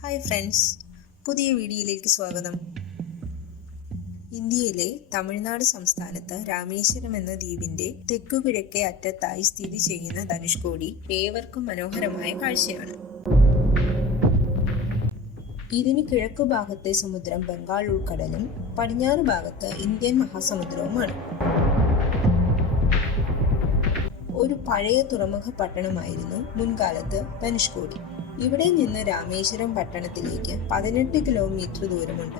Hi friends, പുതിയ വീഡിയോയിലേക്ക് സ്വാഗതം. ഇന്ത്യയിലെ തമിഴ്നാട് സംസ്ഥാനത്ത് രാമേശ്വരം എന്ന ദ്വീപിന്റെ തെക്കുകിഴക്കേ അറ്റത്തായി സ്ഥിതി ചെയ്യുന്ന ധനുഷ്കോടി ഏവർക്കും മനോഹരമായ കാഴ്ചയാണ്. ഇതിന് കിഴക്കു ഭാഗത്തെ സമുദ്രം ബംഗാൾ ഉൾക്കടലും പടിഞ്ഞാറ് ഭാഗത്ത് ഇന്ത്യൻ മഹാസമുദ്രവുമാണ്. ഒരു പഴയ തുറമുഖ പട്ടണമായിരുന്നു മുൻകാലത്ത് ധനുഷ്കോടി. ഇവിടെ നിന്ന് രാമേശ്വരം പട്ടണത്തിലേക്ക് 18 കിലോമീറ്റർ ദൂരമുണ്ട്.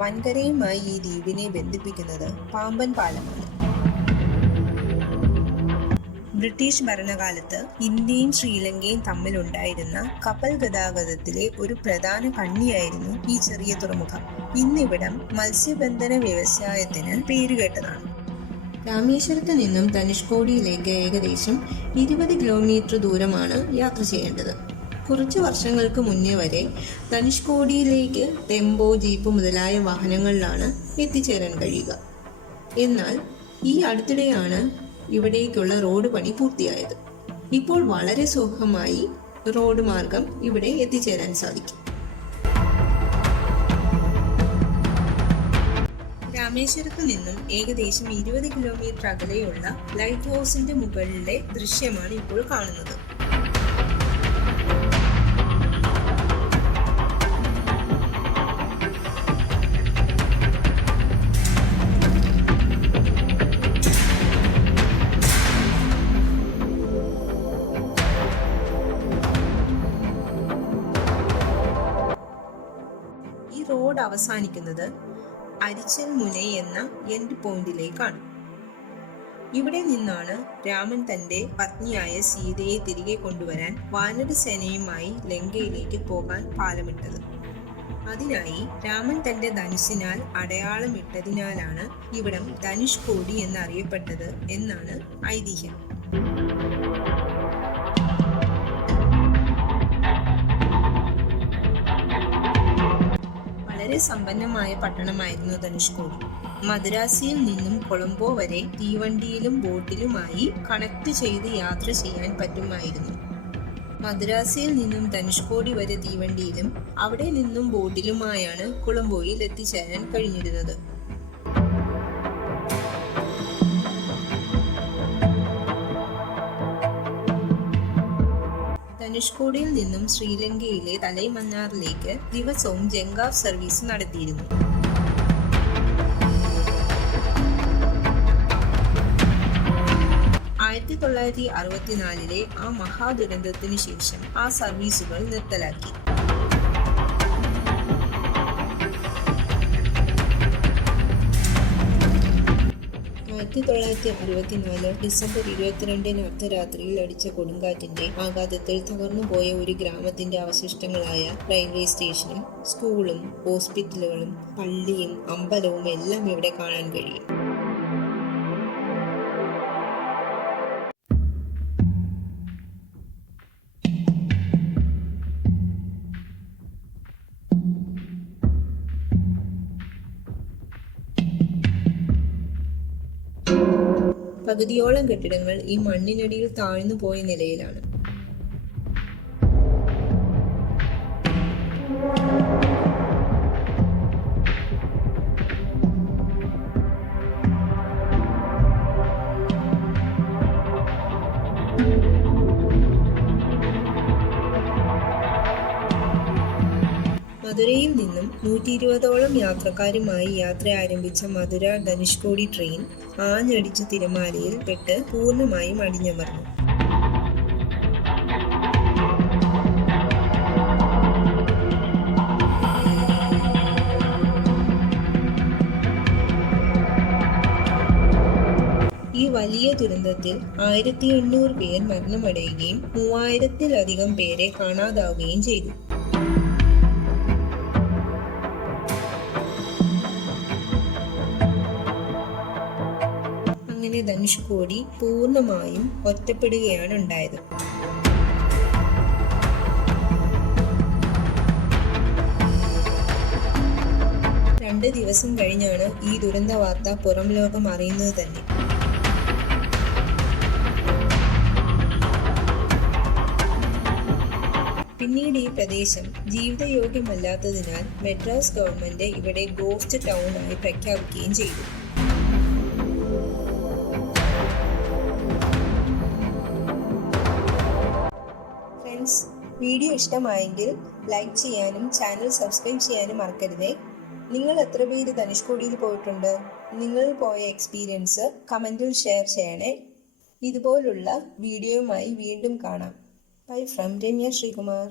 വൻകരയുമായി ഈ ദ്വീപിനെ ബന്ധിപ്പിക്കുന്നത് പാമ്പൻ പാലമാണ്. ബ്രിട്ടീഷ് ഭരണകാലത്ത് ഇന്ത്യയും ശ്രീലങ്കയും തമ്മിലുണ്ടായിരുന്ന കപ്പൽ ഗതാഗതത്തിലെ ഒരു പ്രധാന കണ്ണിയായിരുന്നു ഈ ചെറിയ തുറമുഖം. ഇന്നിവിടം മത്സ്യബന്ധന വ്യവസായത്തിന് പേരുകേട്ടതാണ്. രാമേശ്വരത്ത് നിന്നും ധനുഷ്കോടിയിലേക്ക് ഏകദേശം 20 കിലോമീറ്റർ ദൂരമാണ് യാത്ര ചെയ്യേണ്ടത്. കുറച്ച് വർഷങ്ങൾക്ക് മുന്നേ വരെ ധനുഷ്കോടിയിലേക്ക് ടെമ്പോ, ജീപ്പ് മുതലായ വാഹനങ്ങളിലാണ് എത്തിച്ചേരാൻ കഴിയുക. എന്നാൽ ഈ അടുത്തിടെയാണ് ഇവിടേക്കുള്ള റോഡ് പണി പൂർത്തിയായത്. ഇപ്പോൾ വളരെ സുഗമമായി റോഡ് മാർഗം ഇവിടെ എത്തിച്ചേരാൻ സാധിക്കും. രാമേശ്വരത്ത് നിന്നും ഏകദേശം 20 കിലോമീറ്റർ അകലെയുള്ള ലൈറ്റ് ഹൗസിന്റെ മുകളിലെ ദൃശ്യമാണ് ഇപ്പോൾ കാണുന്നത്. ഈ റോഡ് അവസാനിക്കുന്നത് അരിച്ചൽ മുനൈ എന്ന എൻഡ് പോയിന്റിലേക്കാണ്. ഇവിടെ നിന്നാണ് രാമൻ തന്റെ പത്നിയായ സീതയെ തിരികെ കൊണ്ടുവരാൻ വാനരസേനയുമായി ലങ്കയിലേക്ക് പോകാൻ പാലമിട്ടത്. അതിനായി രാമൻ തന്റെ ധനുസിനാൽ അടയാളമിട്ടതിനാലാണ് ഇവിടം ധനുഷ്കോടി എന്നറിയപ്പെട്ടത് എന്നാണ് ഐതിഹ്യം. വളരെ സമ്പന്നമായ പട്ടണമായിരുന്നു ധനുഷ്കോടി. മദ്രാസിയിൽ നിന്നും കൊളംബോ വരെ തീവണ്ടിയിലും ബോട്ടിലുമായി കണക്ട് ചെയ്ത് യാത്ര ചെയ്യാൻ പറ്റുമായിരുന്നു. മദ്രാസിയിൽ നിന്നും ധനുഷ്കോടി വരെ തീവണ്ടിയിലും അവിടെ നിന്നും ബോട്ടിലുമായാണ് കൊളംബോയിൽ എത്തിച്ചേരാൻ കഴിഞ്ഞിരുന്നത്. ധനുഷ്കോടിയിൽ നിന്നും ശ്രീലങ്കയിലെ തലൈമന്നാറിലേക്ക് ദിവസവും ജങ്കാർ സർവീസ് നടത്തിയിരുന്നു. 1964 ആ മഹാദുരന്തത്തിനു ശേഷം ആ സർവീസുകൾ നിർത്തലാക്കി. ഡിസംബർ 22 അർദ്ധരാത്രിയിൽ അടിച്ച കൊടുങ്കാറ്റിന്റെ ആഘാതത്തിൽ തകർന്നുപോയ ഒരു ഗ്രാമത്തിന്റെ അവശിഷ്ടങ്ങളായ റെയിൽവേ സ്റ്റേഷനും സ്കൂളും ഹോസ്പിറ്റലുകളും പള്ളിയും അമ്പലവും എല്ലാം ഇവിടെ കാണാൻ കഴിയും. പകുതിയോളം കെട്ടിടങ്ങൾ ഈ മണ്ണിനടിയിൽ താഴ്ന്നു പോയ നിലയിലാണ്. മധുരയിൽ നിന്നും 120ഓളം യാത്രക്കാരുമായി യാത്ര ആരംഭിച്ച മധുര ധനുഷ്കോടി ട്രെയിൻ ആഞ്ഞടിച്ച തിരമാലയിൽ പെട്ട് പൂർണ്ണമായും അടിഞ്ഞമർന്നു. ഈ വലിയ ദുരന്തത്തിൽ 1800 പേർ മരണമടയുകയും 3000-ത്തിലധികം പേരെ കാണാതാവുകയും ചെയ്തു. അങ്ങനെ ധനുഷ്കോടി പൂർണ്ണമായും ഒറ്റപ്പെടുകയാണ് ഉണ്ടായത്. രണ്ട് ദിവസം കഴിഞ്ഞാണ് ഈ ദുരന്ത വാർത്ത പുറം ലോകം അറിയുന്നത് തന്നെ. പിന്നീട് ഈ പ്രദേശം ജീവിതയോഗ്യമല്ലാത്തതിനാൽ മദ്രാസ് ഗവൺമെന്റ് ഇവിടെ ഗോസ്റ്റ് ടൗൺ ആയി പ്രഖ്യാപിക്കുകയും ചെയ്തു. ഫ്രണ്ട്സ്, വീഡിയോ ഇഷ്ടമായെങ്കിൽ ലൈക്ക് ചെയ്യാനും ചാനൽ സബ്സ്ക്രൈബ് ചെയ്യാനും മറക്കരുതേ. നിങ്ങൾ എത്ര പേര് ധനുഷ്കോടിയിൽ പോയിട്ടുണ്ട്? നിങ്ങൾ പോയ എക്സ്പീരിയൻസ് കമൻറ്റിൽ ഷെയർ ചെയ്യണേ. ഇതുപോലുള്ള വീഡിയോയുമായി വീണ്ടും കാണാം. Bye from Ramya Sreekumar.